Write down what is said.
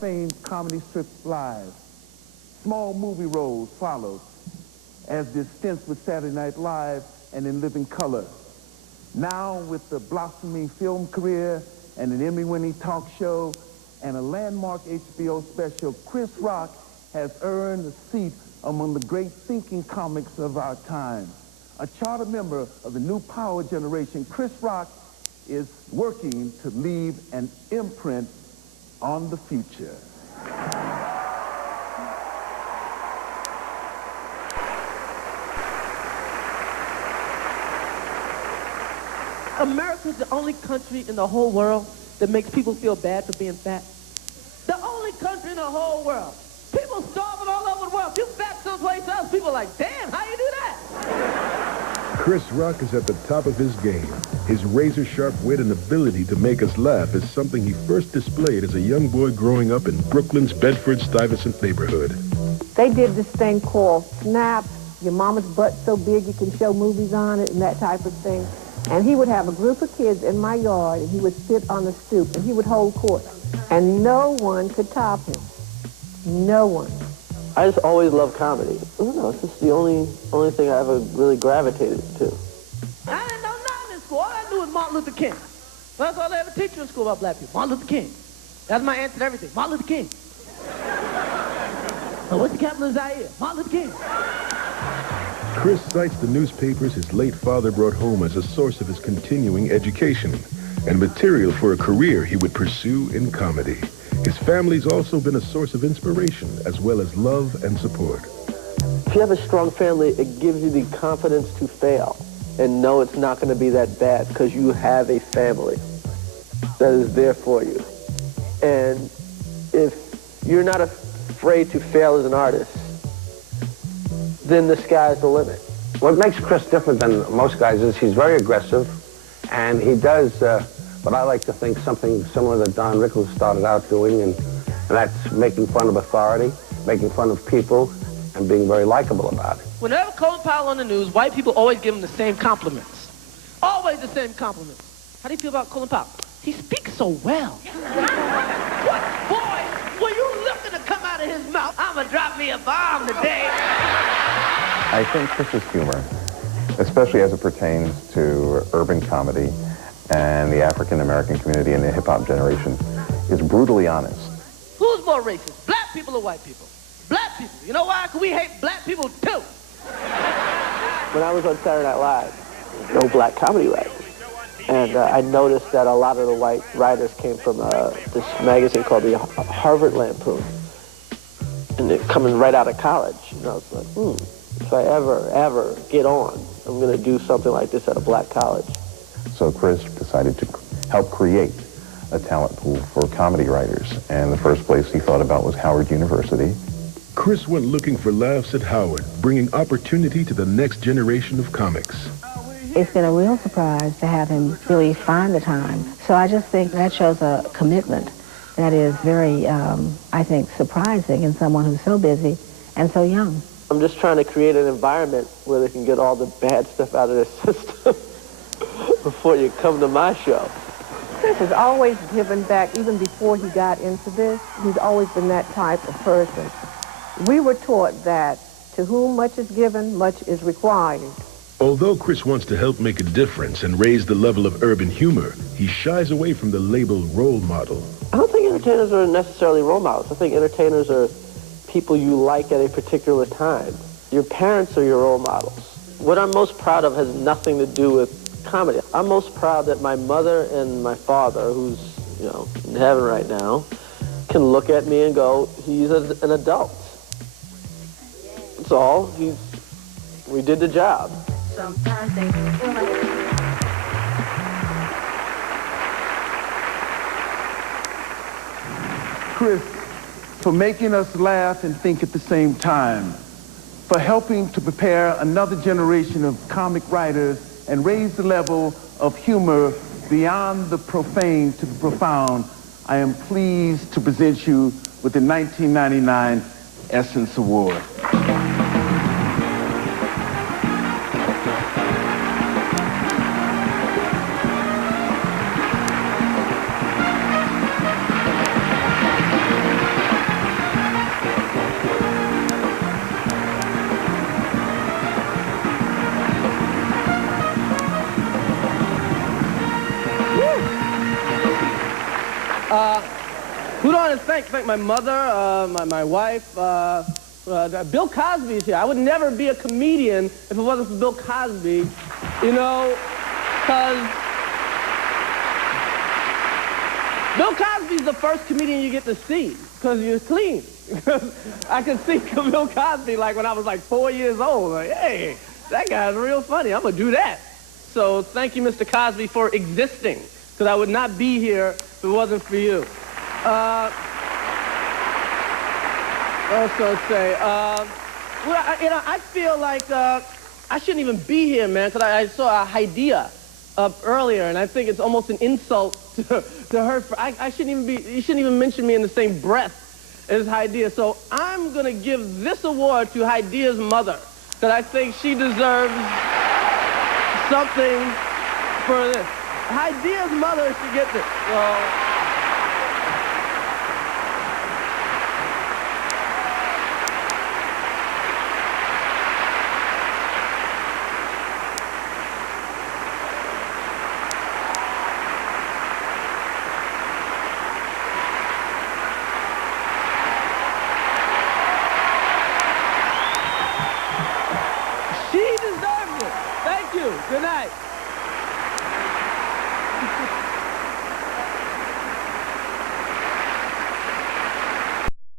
famed comedy strip Live. Small movie roles followed, as did stints with Saturday Night Live and In Living Color. Now, with the blossoming film career and an Emmy-winning talk show and a landmark HBO special, Chris Rock has earned a seat among the great thinking comics of our time. A charter member of the new power generation, Chris Rock is working to leave an imprint on the future. America is the only country in the whole world that makes people feel bad for being fat. The only country in the whole world. People starving all over the world. You fat someplace else, people are like, damn, how you do that? Chris Rock is at the top of his game. His razor-sharp wit and ability to make us laugh is something he first displayed as a young boy growing up in Brooklyn's Bedford-Stuyvesant neighborhood. They did this thing called Snap, Your Mama's Butt So Big You Can Show Movies on It, and that type of thing. And he would have a group of kids in my yard, and he would sit on the stoop, and he would hold court. And no one could top him. No one. I just always loved comedy. I don't know, it's just the only thing I ever really gravitated to. I didn't know nothing in school. All I knew was Martin Luther King. That's all they ever teach you in school about black people. Martin Luther King. That's my answer to everything. Martin Luther King. What's the capital of Zaire? Martin Luther King. Chris cites the newspapers his late father brought home as a source of his continuing education and material for a career he would pursue in comedy. His family's also been a source of inspiration as well as love and support. If you have a strong family, it gives you the confidence to fail and know it's not going to be that bad because you have a family that is there for you. And if you're not afraid to fail as an artist, then the sky's the limit. What makes Chris different than most guys is he's very aggressive, and he does what I like to think something similar that Don Rickles started out doing, and that's making fun of authority, making fun of people, and being very likable about it. Whenever Colin Powell on the news, white people always give him the same compliments. Always the same compliments. How do you feel about Colin Powell? He speaks so well. What boy, were you looking to come out of his mouth? I'ma drop me a bomb today. I think Chris's humor, especially as it pertains to urban comedy and the African-American community and the hip-hop generation, is brutally honest. Who's more racist, black people or white people? Black people. You know why? Because we hate black people too. When I was on Saturday Night Live, no black comedy writers. And I noticed that a lot of the white writers came from this magazine called the Harvard Lampoon. And they're coming right out of college. You know, it's like, if I ever get on, I'm going to do something like this at a black college. So Chris decided to help create a talent pool for comedy writers. And the first place he thought about was Howard University. Chris went looking for laughs at Howard, bringing opportunity to the next generation of comics. It's been a real surprise to have him really find the time. So I just think that shows a commitment that is very, I think, surprising in someone who's so busy and so young. I'm just trying to create an environment where they can get all the bad stuff out of their system before you come to my show. Chris has always given back, even before he got into this. He's always been that type of person. We were taught that to whom much is given, much is required. Although Chris wants to help make a difference and raise the level of urban humor, he shies away from the label role model. I don't think entertainers are necessarily role models. I think entertainers are people you like at a particular time. Your parents are your role models. What I'm most proud of has nothing to do with comedy. I'm most proud that my mother and my father, who's, you know, in heaven right now, can look at me and go, he's an adult. That's all. We did the job. Sometimes they feel like... Chris, for making us laugh and think at the same time, for helping to prepare another generation of comic writers and raise the level of humor beyond the profane to the profound, I am pleased to present you with the 1999 Essence Award. Who do I want to thank? Thank my mother, my wife. Bill Cosby's here. I would never be a comedian if it wasn't for Bill Cosby, you know, because Bill Cosby's the first comedian you get to see because you're clean. I could see Bill Cosby like when I was like 4 years old. Like, hey, that guy's real funny. I'm going to do that. So thank you, Mr. Cosby, for existing, because I would not be here if it wasn't for you. What else can I say? Well, I feel like I shouldn't even be here, man, because I saw Haidia up earlier, and I think it's almost an insult to her. I shouldn't even be. You shouldn't even mention me in the same breath as Haidia. So I'm gonna give this award to Haidia's mother, because I think she deserves something for this. Haidia's mother should get this. So, she deserves it. Thank you. Good night.